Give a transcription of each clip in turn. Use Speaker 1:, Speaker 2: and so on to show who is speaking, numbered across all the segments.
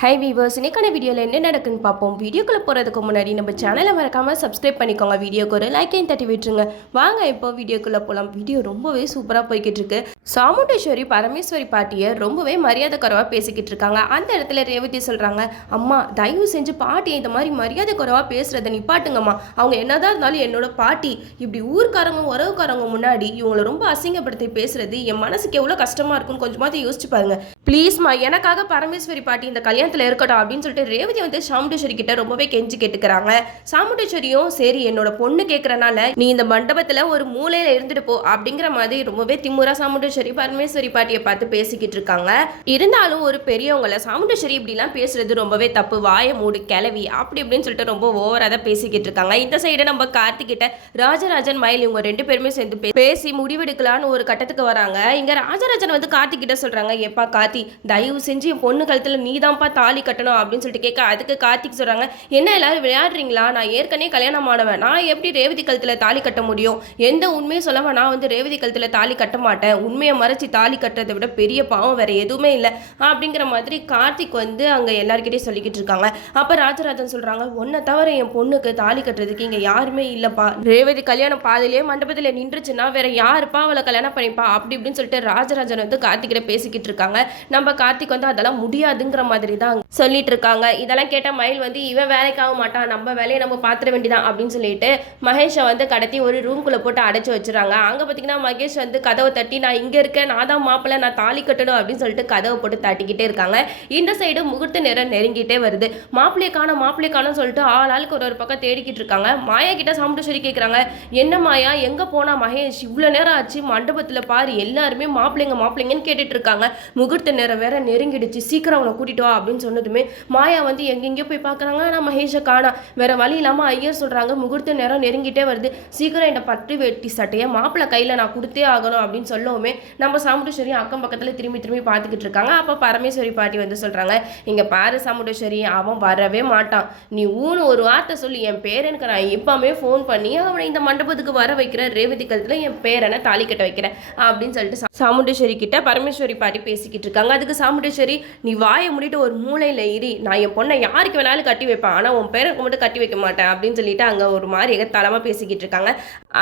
Speaker 1: High viewers இன்னைக்கான வீடியோவில் என்ன நடக்குன்னு பார்ப்போம். வீடியோக்குள்ளே போகிறதுக்கு முன்னாடி நம்ம சேனலை மறக்காமல் சப்ஸ்கிரைப் பண்ணிக்கோங்க. வீடியோக்கு ஒரு லைக்கையும் தட்டி விட்டுருங்க. வாங்க இப்போ வீடியோக்குள்ளே போகலாம் வீடியோ ரொம்பவே சூப்பராக போய்கிட்டு இருக்கு சாமுண்டேஸ்வரி பரமேஸ்வரி பாட்டியை ரொம்பவே மரியாதை குறைவாக பேசிக்கிட்டு இருக்காங்க. அந்த இடத்துல ரேவதி சொல்கிறாங்க அம்மா தயவு செஞ்சு பாட்டியை இந்த மாதிரி மரியாதை குறைவாக பேசுகிறத நிப்பாட்டுங்கம்மா. அவங்க என்னதான் இருந்தாலும் என்னோட பாட்டி. இப்படி ஊர்க்காரங்க உறவுக்காரங்க முன்னாடி இவங்களை ரொம்ப அசிங்கப்படுத்தி பேசுறது என் மனசுக்கு எவ்வளோ கஷ்டமாக இருக்கும்னு கொஞ்சமாவது யோசிச்சு பாருங்க. ப்ளீஸ்மா எனக்காக பரமேஸ்வரி பாட்டி இந்த கல்யாணம் கல்யாணத்தில் இருக்கட்டும் அப்படின்னு சொல்லிட்டு ரேவதி வந்து சாமுண்டேஸ்வரி கிட்ட ரொம்பவே கெஞ்சி கேட்டுக்கிறாங்க. சாமுண்டேஸ்வரியும் சரி என்னோட பொண்ணு கேட்கறனால நீ இந்த மண்டபத்தில் ஒரு மூலையில இருந்துட்டு போ அப்படிங்கிற மாதிரி ரொம்பவே திமுரா சாமுண்டேஸ்வரி பரமேஸ்வரி பாட்டியை பார்த்து பேசிக்கிட்டு இருக்காங்க. இருந்தாலும் ஒரு பெரியவங்கள சாமுண்டேஸ்வரி இப்படிலாம் பேசுறது ரொம்பவே தப்பு. வாயை மூடு கிளவி அப்படி இப்படின்னு சொல்லிட்டு ரொம்ப ஓவராக தான் பேசிக்கிட்டு இருக்காங்க. இந்த சைடு நம்ம கார்த்திகிட்ட ராஜராஜன் மயில் இவங்க ரெண்டு பேருமே சேர்ந்து பேசி முடிவெடுக்கலான்னு ஒரு கட்டத்துக்கு வராங்க. இங்க ராஜராஜன் வந்து கார்த்திகிட்ட சொல்றாங்க எப்பா கார்த்தி தயவு செஞ்சு என் பொண்ணு கழுத்துல நீ தான்ப்பா தாலி கட்டணும் அப்படின்னு சொல்லிட்டு கேட்க அதுக்கு கார்த்திக் சொல்கிறாங்க என்ன எல்லாரும் விளையாடுறீங்களா? நான் ஏற்கனவே கல்யாணம் ஆனவன் நான் எப்படி ரேவதி கழுத்தில் தாலி கட்ட முடியும்? எந்த உண்மையும் சொல்லவா நான் வந்து ரேவதி கழுத்தில் தாலி கட்ட மாட்டேன். உண்மையை மறைச்சி தாலி கட்டுறதை விட பெரிய பாவம் வேறு எதுவுமே இல்லை. அப்படிங்கிற மாதிரி கார்த்திக் வந்து அங்கே எல்லார்கிட்டயும் சொல்லிக்கிட்டு இருக்காங்க. அப்போ ராஜராஜன் சொல்கிறாங்க ஒன்றை தவிர என் பொண்ணுக்கு தாலி கட்டுறதுக்கு இங்கே யாருமே இல்லைப்பா. ரேவதி கல்யாணம் பாதியிலே மண்டபத்தில் நின்றுச்சுன்னா வேற யாருப்பா அவளை கல்யாணம் பண்ணிப்பா? அப்படி இப்படின்னு சொல்லிட்டு ராஜராஜன் வந்து கார்த்திகிட்ட பேசிக்கிட்டு இருக்காங்க. நம்ம கார்த்திக் வந்து அதெல்லாம் முடியாதுங்கிற மாதிரி தான் சொல்லிட்டு இருக்காங்க இதெல்லாம் கேட்ட மயில் வந்து இவன் வேலைக்கு ஆக மாட்டான். நம்ம வேலையை நம்ம பார்த்துட வேண்டிதான் அப்படின்னு சொல்லிட்டு மகேஷை வந்து கடத்தி ஒரு ரூம்குள்ள போட்டு அடைச்சு வச்சிருக்காங்க அங்க பாத்தீங்கன்னா மகேஷ் வந்து கதவை தட்டி நான் இங்க இருக்கேன். நான் தான் மாப்பிள்ளை. நான் தாலி கட்டணும் அப்படின்னு சொல்லிட்டு கதவை போட்டு தட்டிக்கிட்டே இருக்காங்க. இந்த சைடு முகூர்த்த நேரம் நெருங்கிட்டே வருது. மாப்பிள்ளைக்கான காணோம் சொல்லிட்டு ஆள் ஆளுக்கு ஒரு ஒரு பக்கம் தேடிக்கிட்டு இருக்காங்க. மாயா கிட்ட சாமுண்டேஸ்வரி கேட்குறாங்க என்ன மாயா? எங்க போனா மகேஷ்? இவ்வளோ நேரம் ஆச்சு. மண்டபத்துல பாரு. எல்லாருமே மாப்பிள்ளைங்க மாப்பிள்ளைங்கன்னு கேட்டுட்டு இருக்காங்க. முகூர்த்த நேரம் வேற நெருங்கிடுச்சு. சீக்கிரம் அவனை கூட்டிட்டு வா அப்படின்னு சொன்னதுமே மாயா வந்து எங்கெங்கேயோ போய் பார்க்குறாங்க. ஆனால் மகேஷை காணா. வேற வழி இல்லாமல் ஐயர் சொல்றாங்க முகூர்த்த நேரம் நெருங்கிட்டே வருது. சீக்கிரம் இந்த பட்டு வெட்டி சட்டையை மாப்பிள்ளை கையில் நான் கொடுத்தே ஆகணும் அப்படின்னு சொல்லவுமே நம்ம சாமுண்டேஸ்வரி அக்கம் பக்கத்தில் திரும்பி திரும்பி பார்த்துக்கிட்டு இருக்காங்க. அப்போ பரமேஸ்வரி பாட்டி வந்து சொல்கிறாங்க இங்கே பாரு சாமுண்டேஸ்வரி அவன் வரவே மாட்டான். நீ ஊனு ஒரு வார்த்தை சொல்லி. என் பேரனுக்கு நான் எப்பவுமே ஃபோன் பண்ணி அவனை இந்த மண்டபத்துக்கு வர வைக்கிற ரேவதி கழுத்தில் என் பேரனை தாலி கட்ட வைக்கிறேன் அப்படின்னு சொல்லிட்டு சா- சாமுண்டேஸ்வரி கிட்ட பரமேஸ்வரி பாட்டி பேசிக்கிட்டு இருக்காங்க. அதுக்கு சாமுண்டேஸ்வரி நீ வாயை முடிட்டு ஒரு மூளையில் இரி நான் என் பொண்ணை யாருக்கு வேணாலும் கட்டி வைப்பேன். ஆனால் உன் பேருக்கு மட்டும் கட்டி வைக்க மாட்டேன் அப்படின்னு சொல்லிட்டு அங்கே ஒரு மாதிரி எகத்தலமா பேசிக்கிட்டு இருக்காங்க.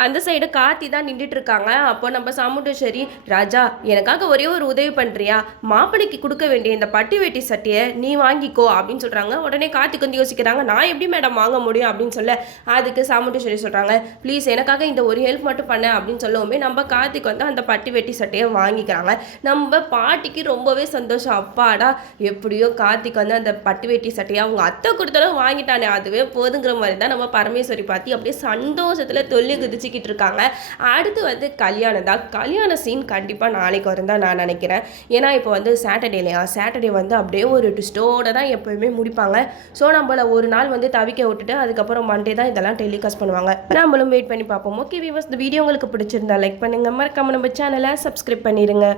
Speaker 1: அந்த சைடு காத்தி தான் நின்றுட்டு இருக்காங்க. அப்போ நம்ம சாமுண்டேஸ்வரி ராஜா எனக்காக ஒரே ஒரு உதவி பண்ணுறியா மாப்பிளைக்கு கொடுக்க வேண்டிய இந்த பட்டி வேட்டி சட்டையை நீ வாங்கிக்கோ அப்படின்னு சொல்கிறாங்க உடனே காத்தி வந்து யோசிக்கிறாங்க நான் எப்படி மேடம் வாங்க முடியும் அப்படின்னு சொல்ல அதுக்கு சாமுண்டேஸ்வரி சொல்கிறாங்க ப்ளீஸ் எனக்காக இந்த ஒரு ஹெல்ப் மட்டும் பண்ண அப்படின்னு சொல்லவுமே நம்ம கார்த்திக் வந்து அந்த பட்டி வேட்டி சட்டையை வாங்கிக்கிறாங்க. நம்ம பாட்டிக்கு ரொம்பவே சந்தோஷம். அப்பாடா எப்படியோ கா கார்த்திக் வந்து அந்த பட்டு வேட்டி சட்டையை அவங்க அத்தை கொடுத்தாலும் வாங்கிட்டானே அதுவே போதுங்கிற மாதிரி தான் நம்ம பரமேஸ்வரி பார்த்தி அப்படியே சந்தோஷத்தில் தொல்லி குதிச்சுக்கிட்டு இருக்காங்க. அடுத்து வந்து கல்யாணம் தான். கல்யாண சீன் கண்டிப்பாக நாளைக்கு வரும் தான் நான் நினைக்கிறேன். ஏன்னா இப்போ வந்து சாட்டர்டே இல்லையா? சாட்டர்டே வந்து அப்படியே ஒரு ட்விஸ்டோட தான் எப்போயுமே முடிப்பாங்க. ஸோ நம்மளை ஒரு நாள் வந்து தவிக்க விட்டுட்டு அதுக்கப்புறம் மண்டே தான் இதெல்லாம் டெலிகாஸ்ட் பண்ணுவாங்க. நம்மளும் வெயிட் பண்ணி பார்ப்போம். ஓகே விவஸ் இந்த வீடியோ உங்களுக்கு பிடிச்சிருந்தா லைக் பண்ணுங்க. மறக்காம நம்ம சேனலை சப்ஸ்கிரைப் பண்ணிடுங்க